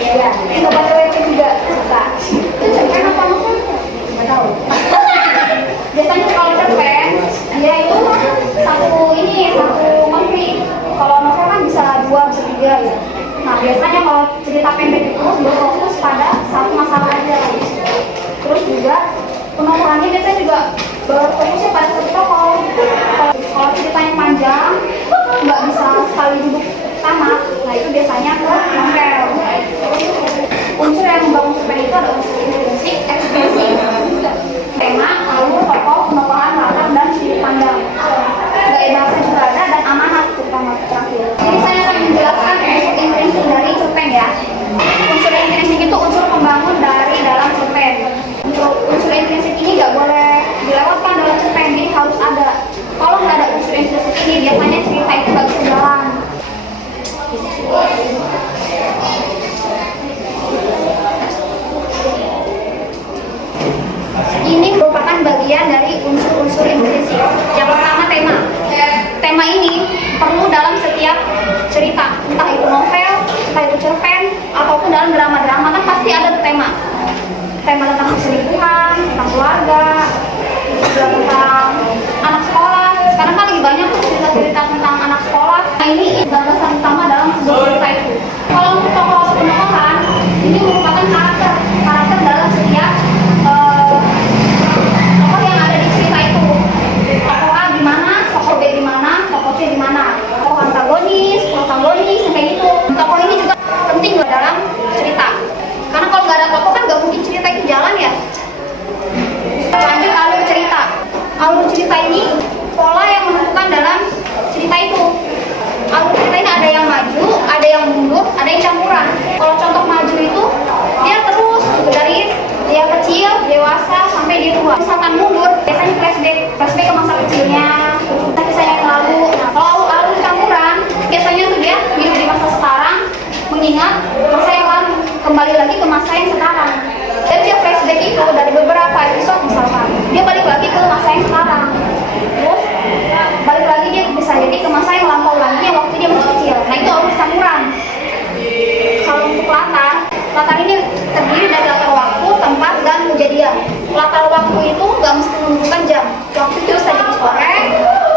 Iya, nggak pakai WP juga suka. Itu cerpen apa novel? Nggak tahu. Biasanya kalau cerpen, dia itu satu konflik. Kalau novel kan bisa 2, bisa 3 ya. Nah biasanya kalau cerita pendek itu berfokus pada satu masalah aja. Terus juga penokohannya biasanya juga berfokusnya pada satu tokoh. Kalau ceritanya panjang, nggak bisa sekali duduk tamat. Nah itu biasanya ke novel. Unsur yang membangun cerpen itu ada unsur intrinsik, ekspresi, tema, alur, tokoh, penokohan, latar, dan sudut pandang. Gaya bahasa juga ada dan amanat terutama terakhir. Jadi saya akan menjelaskan unsur intrinsik dari cerpen ya. Unsur intrinsik itu unsur pembangun dari dalam cerpen. Unsur intrinsik ini nggak boleh dilewatkan dalam cerpen, jadi harus ada. Kalau nggak ada unsur intrinsik ini, biasanya cerita itu nggak bisa jalan. Ini merupakan bagian dari unsur-unsur intrinsik. Yang pertama tema. Tema ini perlu dalam setiap cerita, entah itu novel, entah itu cerpen, ataupun dalam drama-drama kan pasti ada tema. Tema tentang perselingkuhan, tentang keluarga, juga tentang anak sekolah. Sekarang kan lagi banyak tuh cerita-cerita tentang anak sekolah. Nah ini gagasan utama dalam sebuah cerita itu. Kalau untuk tokoh penokohan, ini merupakan karakter dalam setiap tokoh yang ada di cerita itu. Tokoh A di mana, tokoh B di mana, tokoh C di mana. Tokoh antagonis, protagonis, kayak gitu. Tokoh ini juga penting loh dalam cerita. Karena kalau nggak ada tokoh kan nggak mungkin cerita itu jalan ya. Lanjut alur cerita. Alur cerita ini pola yang menentukan dalam cerita itu. Alur cerita ini ada yang maju, ada yang mundur, ada yang campuran. Kalau contoh maju itu dia terus dari dia kecil, dewasa sampai dia tua. Misalkan mundur, biasanya flashback ke masa kecilnya, kisah yang lalu. Nah, kalau alur campuran, biasanya tuh dia hidup di masa sekarang, mengingat masa yang lalu, kembali lagi ke masa yang sekarang. Dan dia flashback itu dari beberapa episode misalkan, dia balik lagi ke masa yang sekarang. Terus balik lagi dia bisa jadi ke masa yang lampau lagi yang waktu dia masih kecil. Nah itu alur campuran. Kalau untuk latar ini terdiri dari latar waktu, tempat, dan kejadian. Latar waktu itu nggak mesti menentukan jam. Waktu itu bisa jadi sore,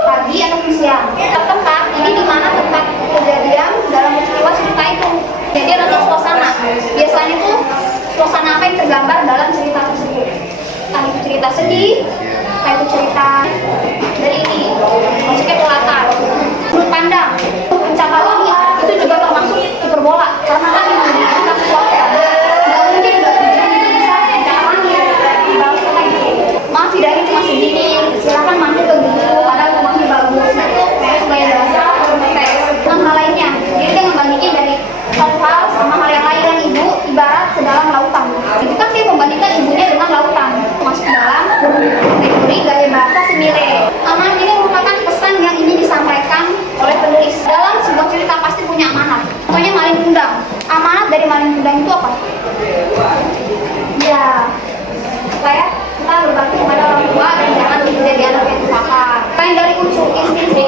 pagi, atau siang. Tempat ini di mana tempat kejadian dalam peristiwa cerita itu. Jadi ada suasana. Biasanya itu suasana apa yang tergambar dalam cerita tersebut. Entah itu cerita sedih, entah itu cerita dari ini. Maksudnya ke latar. Sudut pandang, pencapaian itu juga termasuk hiperbola. Karena kan yang menunjukkan sesuatu nggak mungkin bisa pencapaiannya balas kayak gitu. Maaf tidak ini cuma segini, silakan manggil ke gitu, padahal rumahnya bagus. Itu gaya bahasa konteks. Dengan hal lainnya, jadi dia ngebandingin dari satu hal sama hal yang lain. Dan ibu ibarat sedalam lautan. Itu kan dia membandingkan ibunya dengan lautan. Masuk dalam teori gaya bahasa simile. Amanat ini merupakan pesan yang ingin disampaikan oleh penulis. Dalam sebuah cerita pasti punya amanat. Contohnya Malin Kundang. Amanat dari Malin Kundang itu apa? Ya, supaya kita berbakti kepada orang tua dan jangan menjadi anak yang durhaka. Selain dari unsur intrinsik,